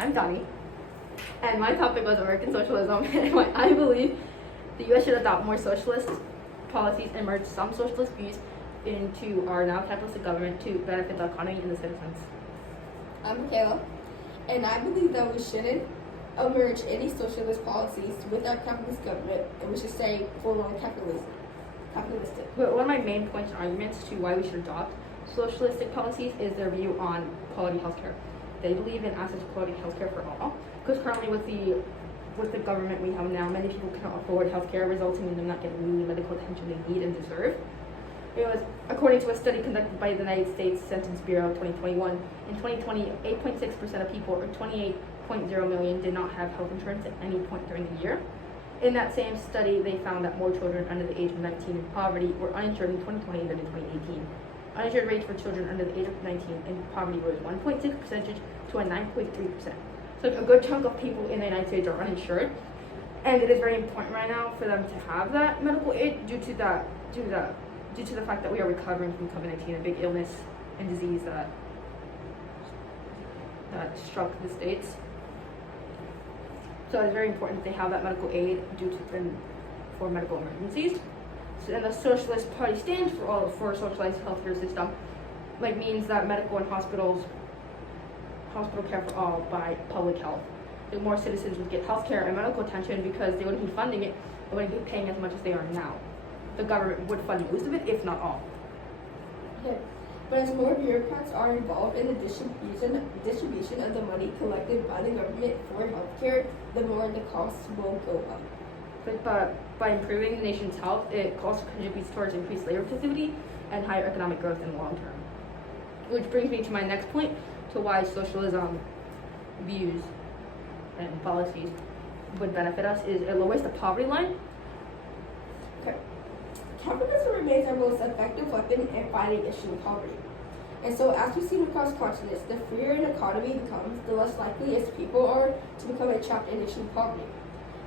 I'm Donnie, and my topic was American socialism, and I believe the U.S. should adopt more socialist policies and merge some socialist views into our now capitalistic government to benefit the economy and the citizens. I'm Michaela, and I believe that we shouldn't merge any socialist policies with our capitalist government, and we should stay full-on capitalistic. But one of my main points and arguments to why we should adopt socialistic policies is their view on quality healthcare. They believe in access to quality healthcare for all, because currently with the government we have now, many people cannot afford healthcare, resulting in them not getting the medical attention they need and deserve. It was according to a study conducted by the United States Census Bureau 2021. In 2020, 8.6% of people, or 28.0 million, did not have health insurance at any point during the year. In that same study, they found that more children under the age of 19 in poverty were uninsured in 2020 than in 2018. Uninsured rates for children under the age of 19 in poverty rose 1.6% to a 9.3%. So a good chunk of people in the United States are uninsured, and it is very important right now for them to have that medical aid due to the fact that we are recovering from COVID-19, a big illness and disease that struck the states. So it's very important that they have that medical aid for medical emergencies. So, and the Socialist Party stands for a socialized healthcare system, means that medical and hospital care for all by public health. The more citizens would get healthcare and medical attention because they wouldn't be funding it, they wouldn't be paying as much as they are now. The government would fund most of it, if not all. Okay. But as more bureaucrats are involved in the distribution of the money collected by the government for healthcare, the more the costs will go up. But by improving the nation's health, it also contributes towards increased labor productivity and higher economic growth in the long term. Which brings me to my next point, to why socialism views and policies would benefit us is it lowers the poverty line. Okay. Capitalism remains our most effective weapon in fighting extreme poverty. And so as we've seen across continents, the freer an economy becomes, the less likely its people are to become trapped in extreme poverty.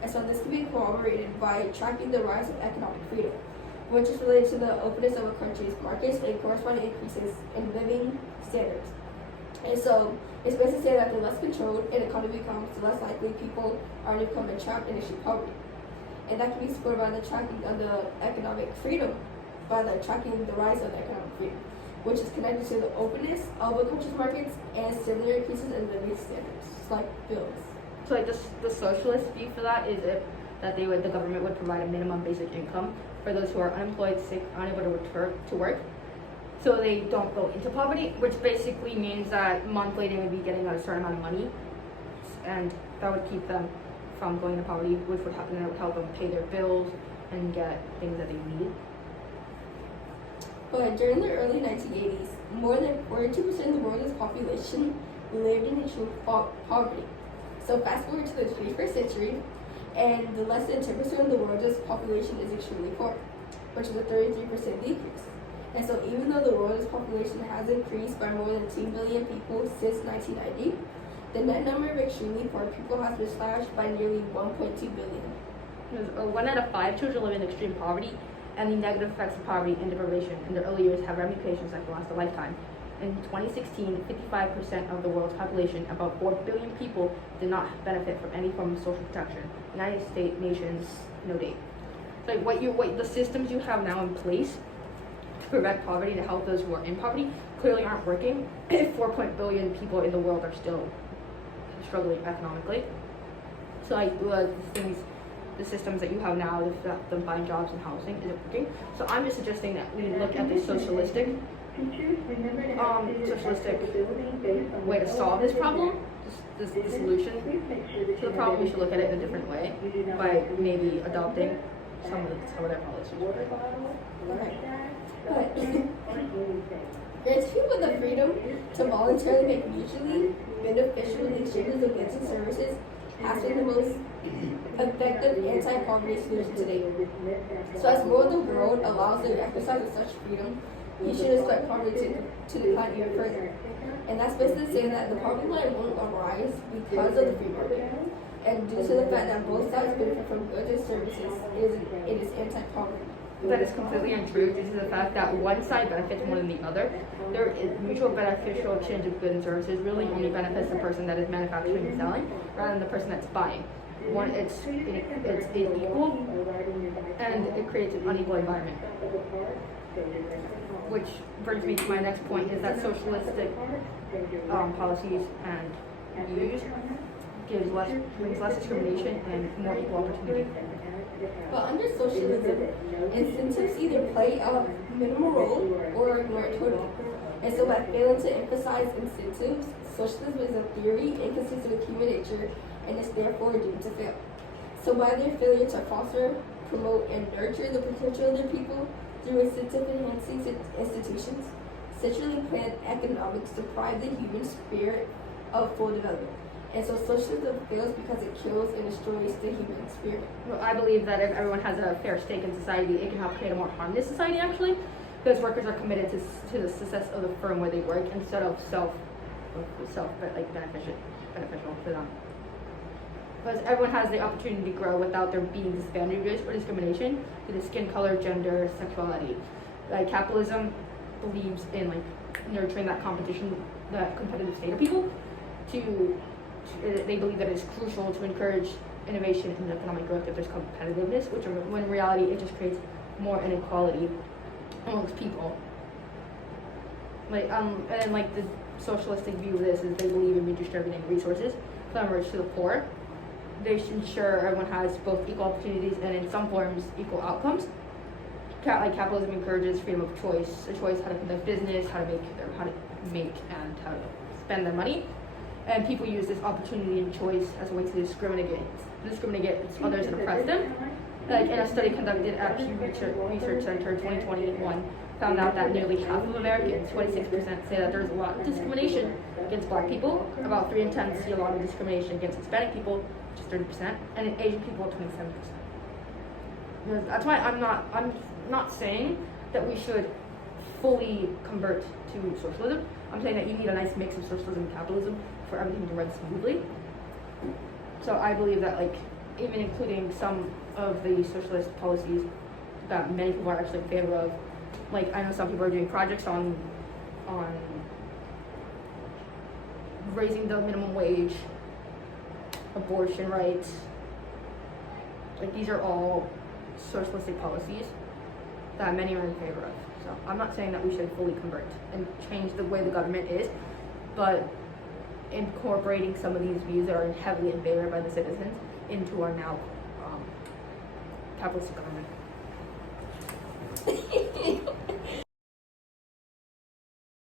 And so this can be corroborated by tracking the rise of economic freedom, which is related to the openness of a country's markets and corresponding increases in living standards. And so it's basically saying that the less controlled an economy becomes, the less likely people are to become trapped in extreme poverty. And that can be supported by the tracking of the economic freedom, by the tracking the rise of economic freedom, which is connected to the openness of a country's markets and similar increases in living standards, like bills. So the socialist view for that is that the government would provide a minimum basic income for those who are unemployed, sick, unable to return to work, so they don't go into poverty, which basically means that monthly they would be getting a certain amount of money, and that would keep them from going into poverty, which would help them pay their bills and get things that they need. But during the early 1980s, more than 42% of the world's population lived in extreme poverty. So fast forward to the 21st century, and the less than 10% of the world's population is extremely poor, which is a 33% decrease. And so even though the world's population has increased by more than 2 billion people since 1990, the net number of extremely poor people has been slashed by nearly 1.2 billion. 1 out of 5 children live in extreme poverty, and the negative effects of poverty and deprivation in their early years have ramifications that can last a lifetime. In 2016, 55% of the world's population, about 4 billion people, did not benefit from any form of social protection. United States nations, no date. So the systems you have now in place to prevent poverty, to help those who are in poverty, clearly aren't working if 4 billion people in the world are still struggling economically. So the systems that you have now to help them find jobs and housing isn't working. So I'm just suggesting that we look at the socialistic way to solve this problem, the solution to the problem. We should look at it in a different way by maybe adopting some of their policies. Okay. Grants people the freedom to voluntarily make mutually beneficial exchanges of goods and services has been the most effective anti-poverty solution today. So as more of the world allows the exercise of such freedom, you should expect poverty to decline even further. And that's basically saying that the poverty line won't arise because of the free market. And due to the fact that both sides benefit from goods and services, it is anti-poverty. that is completely untrue due to the fact that one side benefits more than the other. There is mutual beneficial exchange of goods and services really only benefits the person that is manufacturing and selling rather than the person that's buying. One, it's unequal and it creates an unequal environment. Which brings me to my next point is that socialistic policies and views brings less discrimination and more equal opportunity. But under socialism, incentives either play a minimal role or ignore it totally. And so by failing to emphasize incentives, socialism is a theory inconsistent with human nature and is therefore doomed to fail. So by their failure to foster, promote, and nurture the potential of their people through incentive enhancing institutions, centrally planned economics deprive the human spirit of full development. And so socialism fails because it kills and destroys the human spirit. Well, I believe that if everyone has a fair stake in society, it can help create a more harmonious society actually, because workers are committed to the success of the firm where they work instead of beneficial for them. Because everyone has the opportunity to grow without there being disadvantages or discrimination due to skin color, gender, sexuality. Like capitalism believes in nurturing that competition, that competitive state of people. They believe that it's crucial to encourage innovation and economic growth if there's competitiveness, which when in reality it just creates more inequality amongst people. And then the socialistic view of this is they believe in redistributing resources from the rich to the poor. They should ensure everyone has both equal opportunities and in some forms equal outcomes. Capitalism encourages freedom of choice, a choice how to conduct business, how to make and how to spend their money. And people use this opportunity and choice as a way to discriminate against others and oppress them. In a study conducted at Pew Research Center 2021, found out that nearly half of Americans, 26%, say that there's a lot of discrimination against Black people. About 3 in 10 see a lot of discrimination against Hispanic people, which is 30%, and in Asian people, 27%. That's why I'm not saying that we should fully convert to socialism. I'm saying that you need a nice mix of socialism and capitalism for everything to run smoothly. So I believe that even including some of the socialist policies that many people are actually in favor of, I know some people are doing projects on raising the minimum wage, abortion rights. These are all socialistic policies that many are in favor of. So I'm not saying that we should fully convert and change the way the government is, but incorporating some of these views that are heavily in favor by the citizens into our now capitalistic government.